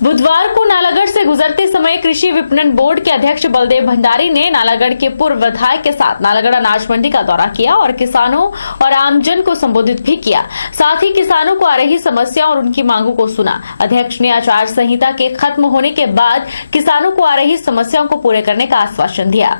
बुधवार को नालागढ़ से गुजरते समय कृषि विपणन बोर्ड के अध्यक्ष बलदेव भंडारी ने नालागढ़ के पूर्व विधायक के साथ नालागढ़ अनाज मंडी का दौरा किया और किसानों और आमजन को संबोधित भी किया। साथ ही किसानों को आ रही समस्या और उनकी मांगों को सुना। अध्यक्ष ने आचार संहिता के खत्म होने के बाद किसानों को आ रही समस्याओं को पूरे करने का आश्वासन दिया।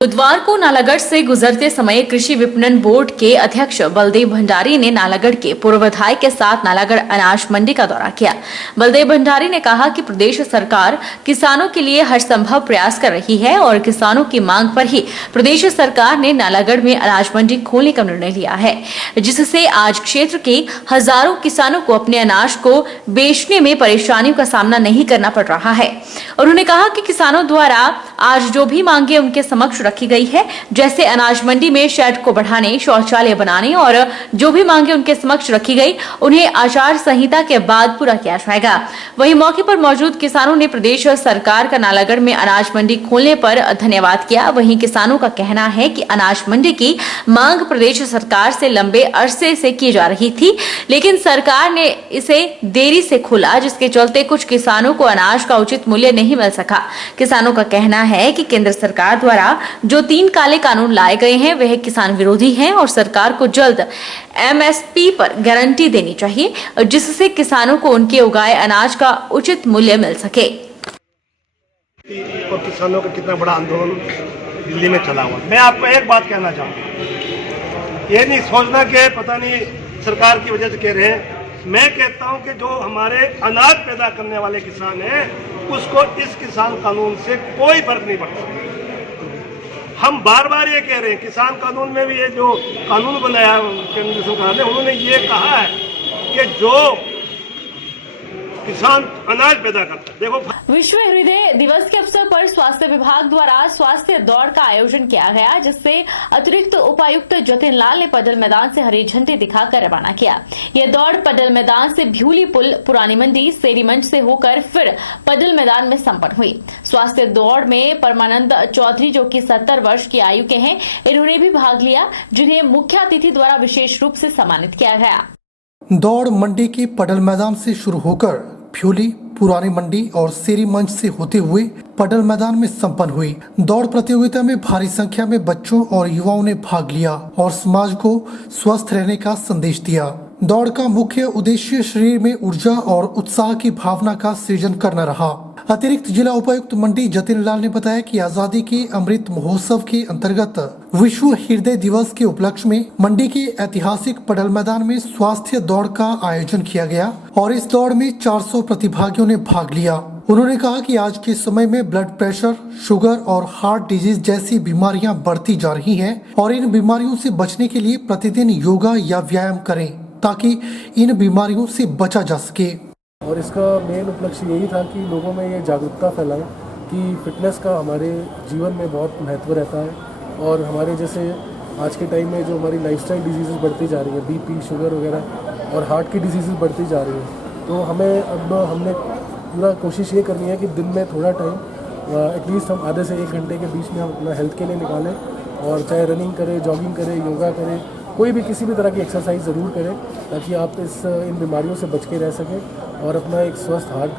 बुधवार को नालागढ़ से गुजरते समय कृषि विपणन बोर्ड के अध्यक्ष बलदेव भंडारी ने नालागढ़ के पूर्व विधायक के साथ नालागढ़ अनाज मंडी का दौरा किया। बलदेव भंडारी ने कहा कि प्रदेश सरकार किसानों के लिए हर संभव प्रयास कर रही है और किसानों की मांग पर ही प्रदेश सरकार ने नालागढ़ में अनाज मंडी खोलने का निर्णय लिया है, जिससे आज क्षेत्र के हजारों किसानों को अपने अनाज को बेचने में परेशानियों का सामना नहीं करना पड़ रहा है। उन्होंने कहा कि किसानों द्वारा आज जो भी मांगे उनके समक्ष रखी गई है, जैसे अनाज मंडी में शेड को बढ़ाने, शौचालय बनाने और जो भी मांगे उनके समक्ष रखी गई उन्हें आचार संहिता के बाद पूरा किया जाएगा। वहीं मौके पर मौजूद किसानों ने प्रदेश सरकार का नालागढ़ में अनाज मंडी खोलने पर धन्यवाद किया। वहीं किसानों का कहना है कि अनाज मंडी की मांग प्रदेश सरकार से लंबे अरसे से की जा रही थी, लेकिन सरकार ने इसे देरी से खोला, जिसके चलते कुछ किसानों को अनाज का उचित मूल्य नहीं मिल सका। किसानों का कहना है कि केंद्र सरकार द्वारा जो 3 काले कानून लाए गए हैं वह किसान विरोधी हैं और सरकार को जल्द एमएसपी पर गारंटी देनी चाहिए, जिससे किसानों को उनके उगाए अनाज का उचित मूल्य मिल सके। और किसानों का कितना बड़ा आंदोलन दिल्ली में चला हुआ। मैं आपको एक बात कहना चाहूँगा, ये नहीं सोचना कि पता नहीं सरकार की वजह से कह रहे हैं। मैं कहता हूं कि जो हमारे अनाज पैदा करने वाले किसान हैं उसको इस किसान कानून से कोई फर्क नहीं पड़ता। हम बार बार ये कह रहे हैं, किसान कानून में भी ये जो कानून बनाया केंद्र सरकार ने, उन्होंने ये कहा है कि जो किसान अनाज पैदा करता है। देखो, विश्व हृदय दिवस के अवसर पर स्वास्थ्य विभाग द्वारा स्वास्थ्य दौड़ का आयोजन किया गया, जिससे अतिरिक्त उपायुक्त जतिन लाल ने पडल मैदान से हरी झंडी दिखाकर रवाना किया। यह दौड़ पडल मैदान से भ्यूली पुल, पुरानी मंडी, सेरी मंच से होकर फिर पडल मैदान में संपन्न हुई। स्वास्थ्य दौड़ में परमानंद चौधरी, जो कि 70 वर्ष की आयु के हैं, इन्होंने भी भाग लिया, जिन्हें मुख्य अतिथि द्वारा विशेष रूप से सम्मानित किया गया। दौड़ मंडी के पडल मैदान से शुरू होकर भ्यूली, पुरानी मंडी और सेरी मंच से होते हुए पडल मैदान में संपन्न हुई। दौड़ प्रतियोगिता में भारी संख्या में बच्चों और युवाओं ने भाग लिया और समाज को स्वस्थ रहने का संदेश दिया। दौड़ का मुख्य उद्देश्य शरीर में ऊर्जा और उत्साह की भावना का सृजन करना रहा। अतिरिक्त जिला उपायुक्त मंडी जतिन लाल ने बताया कि आजादी के अमृत महोत्सव के अंतर्गत विश्व हृदय दिवस के उपलक्ष्य में मंडी के ऐतिहासिक पडल मैदान में स्वास्थ्य दौड़ का आयोजन किया गया और इस दौड़ में 400 प्रतिभागियों ने भाग लिया। उन्होंने कहा कि आज के समय में ब्लड प्रेशर, शुगर और हार्ट डिजीज जैसी बीमारियां बढ़ती जा रही हैं और इन बीमारियों से बचने के लिए प्रतिदिन योगा या व्यायाम करें ताकि इन बीमारियों से बचा जा सके। और इसका मेन उपलक्ष्य यही था कि लोगों में ये जागरूकता फैलाएं कि फिटनेस का हमारे जीवन में बहुत महत्व रहता है और हमारे जैसे आज के टाइम में जो हमारी लाइफस्टाइल डिजीज़ बढ़ती जा रही है, बीपी, शुगर वगैरह और हार्ट की डिजीज़ बढ़ती जा रही है, तो हमने पूरा कोशिश ये करनी है कि दिन में थोड़ा टाइम एटलीस्ट हम आधे से 1 घंटे के बीच में हम अपना हेल्थ के लिए निकालें और चाहे रनिंग करें, जॉगिंग करें, योगा करें, कोई भी किसी भी तरह की एक्सरसाइज ज़रूर करें ताकि आप इन बीमारियों से बच के रह सकें और अपना एक स्वस्थ हार्ट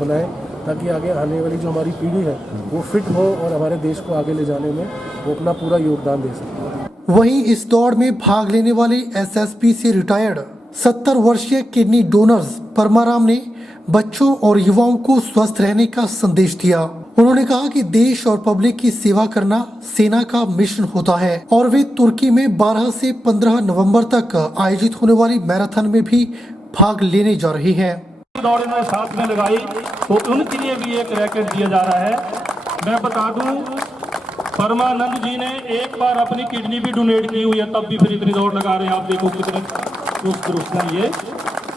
बनाएं ताकि आगे आने वाली जो हमारी पीढ़ी है वो फिट हो और हमारे देश को आगे ले जाने में वो अपना पूरा योगदान दे सके। वहीं इस दौड़ में भाग लेने वाले एसएसपी से रिटायर्ड 70 वर्षीय किडनी डोनर्स परमाराम ने बच्चों और युवाओं को स्वस्थ रहने का संदेश दिया। उन्होंने कहा कि देश और पब्लिक की सेवा करना सेना का मिशन होता है और वे तुर्की में 12 से 15 नवंबर तक आयोजित होने वाली मैराथन में भी भाग लेने जा रहे हैं। दौड़ में साथ में लगाई तो उनके लिए भी एक रैकेट दिया जा रहा है। मैं बता दूं, परमानंद जी ने एक बार अपनी किडनी भी डोनेट की हुई है, तब भी फिर इतनी दौड़ लगा रहे हैं। आप देखो कितने दुरुस्त है ये।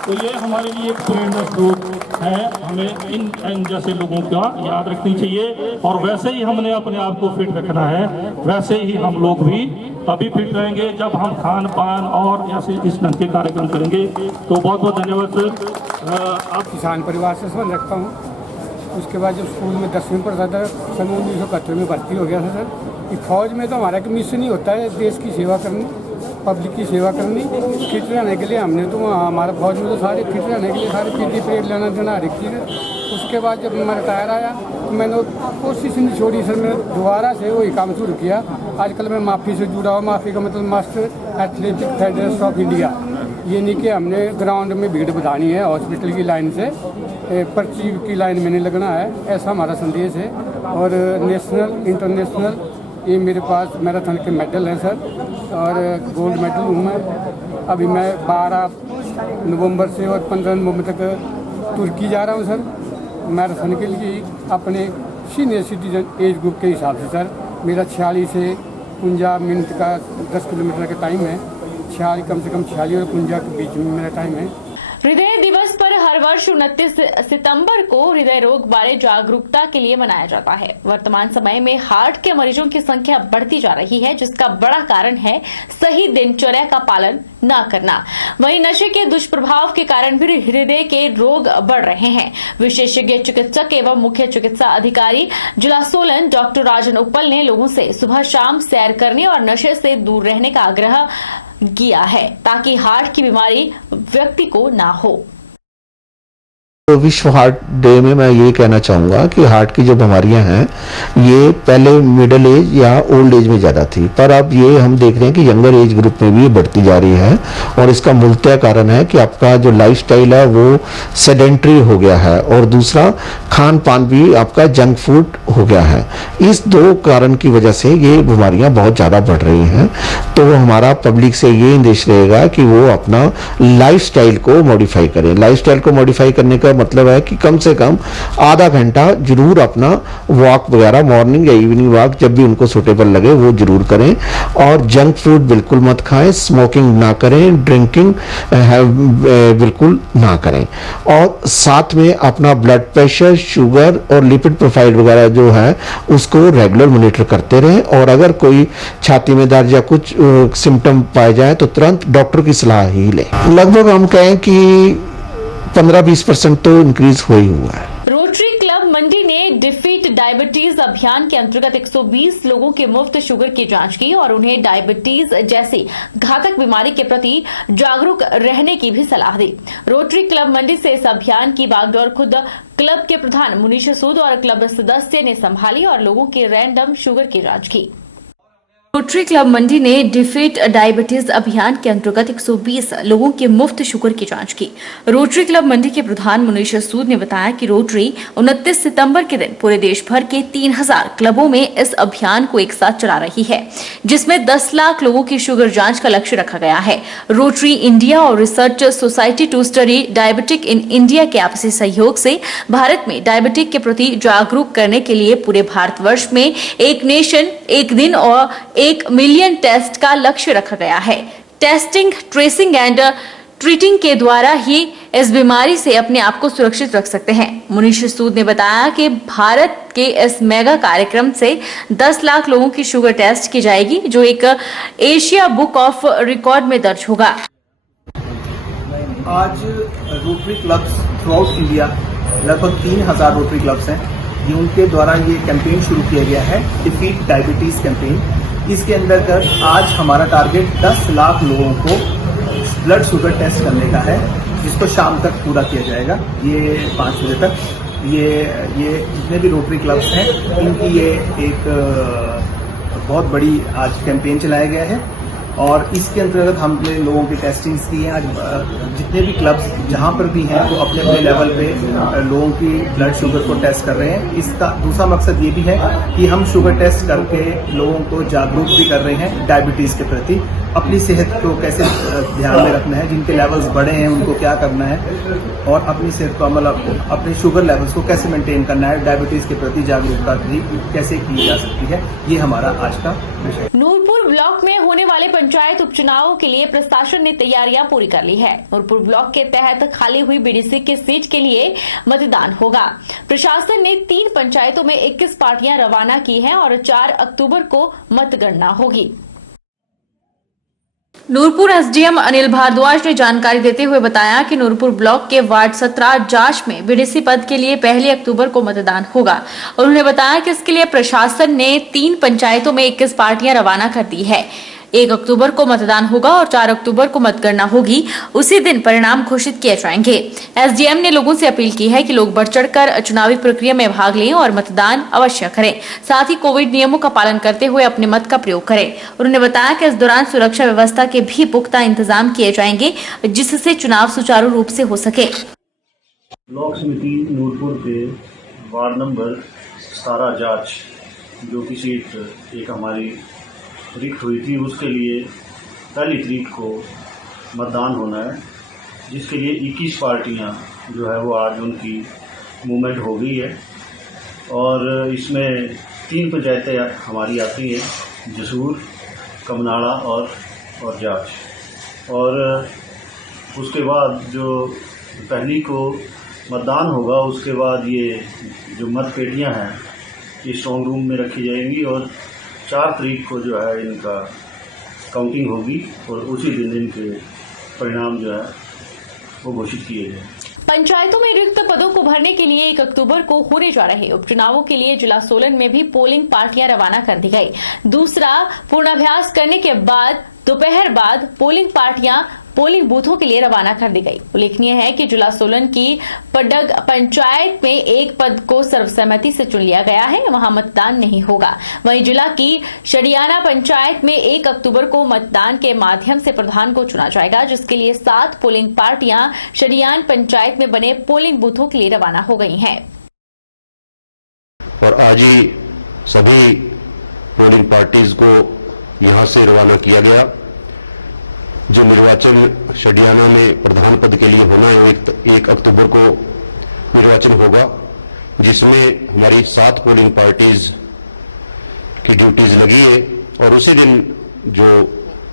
तो ये हमारे लिए एक प्रेरणा स्रोत है, हमें इन जैसे लोगों का याद रखनी चाहिए और वैसे ही हमने अपने आप को फिट रखना है। वैसे ही हम लोग भी तभी फिट रहेंगे जब हम खान पान और ऐसे इस ढंग के कार्यक्रम करेंगे। तो बहुत बहुत धन्यवाद सर। आप किसान परिवार से संबंध रखता हूँ। उसके बाद जब स्कूल में 10वीं पढ़ता था, सन 1971 में भर्ती हो गया था सर। कि फौज में तो हमारा एक मिशन ही होता है देश की सेवा करनी पब्लिक की सेवा करनी। फिट रहने के लिए हमने तो हमारा फौज में तो सारे फिट रहने के लिए सारे पीटी पीरियड लेना देना हर एक चीज़। उसके बाद जब मैं रिटायर आया तो मैंने कोशिश नहीं छोड़ी सर, मैंने दोबारा से वही काम शुरू किया। आजकल मैं माफ़ी से जुड़ा हुआ, माफ़ी का मतलब master athletic federation of India. ये नहीं कि हमने ग्राउंड में भीड़ बढ़ानी है हॉस्पिटल की लाइन से, पर्ची की लाइन में नहीं लगना है, ऐसा हमारा संदेश है। और नेशनल इंटरनेशनल ये मेरे पास मैराथन के मेडल हैं सर, और गोल्ड मेडल हूँ मैं। अभी मैं 12 नवंबर से और 15 नवंबर तक तुर्की जा रहा हूँ सर मैराथन के लिए, अपने सीनियर सिटीजन एज ग्रुप के हिसाब से सर। मेरा 46 से 49 मिनट का 10 किलोमीटर का टाइम है। 46 कम से कम 46 और 49 के बीच में मेरा टाइम है। हृदय दिवस पर हर वर्ष 29 सितंबर को हृदय रोग बारे जागरूकता के लिए मनाया जाता है। वर्तमान समय में हार्ट के मरीजों की संख्या बढ़ती जा रही है, जिसका बड़ा कारण है सही दिनचर्या का पालन न करना। वहीं नशे के दुष्प्रभाव के कारण भी हृदय के रोग बढ़ रहे हैं। विशेषज्ञ चिकित्सक एवं मुख्य चिकित्सा अधिकारी जिला सोलन डॉक्टर राजन उप्पल ने लोगों से सुबह शाम सैर करने और नशे से दूर रहने का आग्रह किया है, ताकि हार्ट की बीमारी व्यक्ति को ना हो। तो विश्व हार्ट डे में मैं ये कहना चाहूँगा कि हार्ट की जो बीमारियां हैं ये पहले मिडिल एज या ओल्ड एज में ज़्यादा थी, पर अब ये हम देख रहे हैं कि यंगर एज ग्रुप में भी बढ़ती जा रही है। और इसका मूलतः कारण है कि आपका जो लाइफस्टाइल है वो सेडेंट्री हो गया है, और दूसरा खान पान भी आपका जंक फूड हो गया है। इस दो कारण की वजह से ये बीमारियां बहुत ज़्यादा बढ़ रही हैं। तो हमारा पब्लिक से ये निर्देश रहेगा कि वो अपना लाइफस्टाइल को मॉडिफाई करें। लाइफस्टाइल को मॉडिफाई करने का मतलब है कि कम से कम आधा घंटा जरूर अपना वॉक वगैरह, मॉर्निंग या इवनिंग वॉक जब भी उनको सूटेबल लगे वो जरूर करें। और जंक फूड बिल्कुल मत खाएं, स्मोकिंग ना करें, ड्रिंकिंग बिल्कुल ना करें। और साथ में अपना ब्लड प्रेशर, शुगर और लिपिड प्रोफाइल वगैरह जो है उसको रेगुलर मॉनिटर करते रहें। और अगर कोई छाती में दर्द या कुछ सिम्टम पाए जाए तो तुरंत डॉक्टर की सलाह ही लें। लगभग हम कहें कि 15-20% तो इंक्रीज हो ही हुआ है। रोटरी क्लब मंडी ने डिफीट डायबिटीज अभियान के अंतर्गत 120 लोगों की मुफ्त शुगर की जांच की और उन्हें डायबिटीज जैसी घातक बीमारी के प्रति जागरूक रहने की भी सलाह दी। रोटरी क्लब मंडी से इस अभियान की बागडोर खुद क्लब के प्रधान मुनीश सूद और क्लब सदस्य ने संभाली और लोगों की रैंडम शुगर की जांच की। रोटरी क्लब मंडी ने डिफीट डायबिटीज अभियान के अंतर्गत 120 लोगों की मुफ्त शुगर की जांच की। रोटरी क्लब मंडी के प्रधान मुनीश सूद ने बताया कि रोटरी 29 सितंबर के दिन पूरे देश भर के 3000 क्लबों में इस अभियान को एक साथ चला रही है, जिसमें 10 लाख लोगों की शुगर जांच का लक्ष्य रखा गया है। रोटरी इंडिया और research society to study diabetic in India के आपसी सहयोग से भारत में डायबिटिक के प्रति जागरूक करने के लिए पूरे भारतवर्ष में एक नेशन, एक दिन और 1 मिलियन टेस्ट का लक्ष्य रखा गया है। टेस्टिंग, ट्रेसिंग एंड ट्रीटिंग के द्वारा ही इस बीमारी से अपने आप को सुरक्षित रख सकते हैं। मुनीश सूद ने बताया कि भारत के इस मेगा कार्यक्रम से 10 लाख लोगों की शुगर टेस्ट की जाएगी, जो एक एशिया बुक ऑफ रिकॉर्ड में दर्ज होगा। आज रोटरी क्लब्स थ्रू इंडिया, लगभग 3000 रोटरी क्लब्स हैं, ये उनके द्वारा ये कैंपेन शुरू किया गया है, डिफीट डायबिटीज कैंपेन। इसके अंतर्गत आज हमारा टारगेट 10 लाख लोगों को ब्लड शुगर टेस्ट करने का है, जिसको शाम तक पूरा किया जाएगा, ये 5 बजे तक। ये जितने भी रोटरी क्लब्स हैं इनकी ये एक बहुत बड़ी आज कैंपेन चलाया गया है और इसके अंतर्गत हमने लोगों की टेस्टिंग्स की हैं। आज जितने भी क्लब्स जहां पर भी हैं तो अपने अपने लेवल पे लोगों की ब्लड शुगर को टेस्ट कर रहे हैं। इसका दूसरा मकसद ये भी है कि हम शुगर टेस्ट करके लोगों को जागरूक भी कर रहे हैं डायबिटीज के प्रति, अपनी सेहत को कैसे ध्यान में रखना है, जिनके लेवल्स बढ़े हैं उनको क्या करना है और अपनी सेहत को मतलब अपने शुगर लेवल्स को कैसे मेंटेन करना है, डायबिटीज के प्रति जागरूकता भी कैसे की जा सकती है, ये हमारा आज का विषय। नूरपुर ब्लॉक में होने वाले पंचायत उपचुनावों के लिए प्रशासन ने तैयारियां पूरी कर ली है। नूरपुर ब्लॉक के तहत खाली हुई बीडीसी की सीट के लिए मतदान होगा। प्रशासन ने 3 पंचायतों में 21 पार्टियां रवाना की हैं और 4 अक्टूबर को मतगणना होगी। नूरपुर एसडीएम अनिल भारद्वाज ने जानकारी देते हुए बताया कि नूरपुर ब्लॉक के वार्ड 17 जांच में बीडीसी पद के लिए 1 अक्टूबर को मतदान होगा और उन्होंने बताया कि इसके लिए प्रशासन ने 3 पंचायतों में 21 पार्टियां रवाना कर दी है। 1 अक्टूबर को मतदान होगा और 4 अक्टूबर को मतगणना होगी। उसी दिन परिणाम घोषित किए जाएंगे। एसडीएम ने लोगों से अपील की है कि लोग बढ़ चढ़कर चुनावी प्रक्रिया में भाग लें और मतदान अवश्य करें। साथ ही कोविड नियमों का पालन करते हुए अपने मत का प्रयोग करें। उन्होंने बताया कि इस दौरान सुरक्षा व्यवस्था के भी पुख्ता इंतजाम किए जाएंगे, जिससे चुनाव सुचारू रूप से हो सके। ब्लॉक समिति नूरपुर के वार्ड नंबर 17 जांच जो कि सीट एक हमारी रिक्त हुई थी, उसके लिए पहली तारीख को मतदान होना है, जिसके लिए 21 पार्टियां जो है वो आज उनकी मूवमेंट हो गई है। और इसमें 3 पंचायतें हमारी आती हैं, जसूर, कमनाड़ा और जांच। और उसके बाद जो पहली को मतदान होगा, उसके बाद ये जो मत पेटियाँ हैं ये स्ट्रॉन्ग रूम में रखी जाएंगी और 4 तारीख को जो है इनका काउंटिंग होगी और उसी दिन इनके परिणाम जो है वो घोषित किए जाएंगे। पंचायतों में रिक्त पदों को भरने के लिए 1 अक्टूबर को होने जा रहे उपचुनावों के लिए जिला सोलन में भी पोलिंग पार्टियां रवाना कर दी गई। दूसरा पूर्णाभ्यास करने के बाद दोपहर बाद पोलिंग पार्टियां पोलिंग बूथों के लिए रवाना कर दी गई। उल्लेखनीय है कि जिला सोलन की पडग पंचायत में एक पद को सर्वसम्मति से चुन लिया गया है, वहां मतदान नहीं होगा। वहीं जिला की शडियाना पंचायत में 1 अक्टूबर को मतदान के माध्यम से प्रधान को चुना जाएगा, जिसके लिए 7 पोलिंग पार्टियां शडियान पंचायत में बने पोलिंग बूथों के लिए रवाना हो गई हैं। और आज ही सभी पोलिंग पार्टीज को यहां से रवाना किया गया। जो निर्वाचन शडियाना में प्रधान पद के लिए होना है, 1 अक्टूबर को निर्वाचन होगा, जिसमें हमारी 7 पोलिंग पार्टीज की ड्यूटीज लगी है। और उसी दिन जो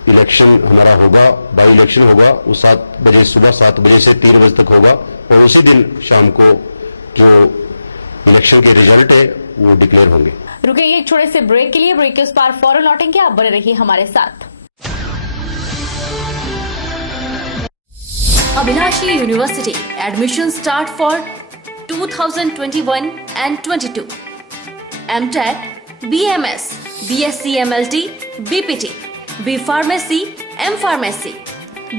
इलेक्शन हमारा होगा, बाई इलेक्शन होगा, वो 7 बजे सुबह 7 बजे से 3 बजे तक होगा। और उसी दिन शाम को जो इलेक्शन के रिजल्ट है वो डिक्लेयर होंगे। रुकेंगे एक छोटे से ब्रेक के लिए। ब्रेक के उस पार फौरन लौटेंगे, आप बने रहिए हमारे साथ। Abhilashi University admission start for 2021 and 22. MTech, BMS, BSc MLT, BPT, B Pharmacy, M Pharmacy,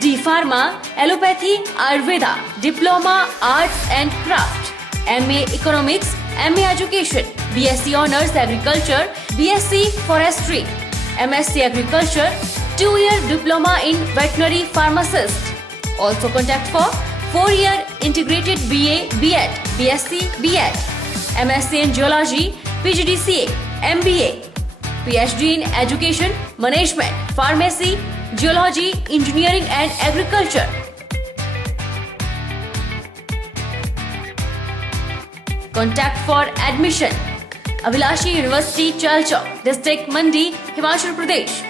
D Pharma, Allopathy, Ayurveda, Diploma, Arts and Craft, MA Economics, MA Education, BSc Honours Agriculture, BSc Forestry, MSc Agriculture, 2-year Diploma in Veterinary Pharmacist. Also contact for 4-year integrated BA, BEd, BSc, BEd, MSc in Geology, PGDCA, MBA, PhD in Education, Management, Pharmacy, Geology, Engineering and Agriculture. Contact for admission. Abhilashi University, Chalchok, District Mandi, Himachal Pradesh.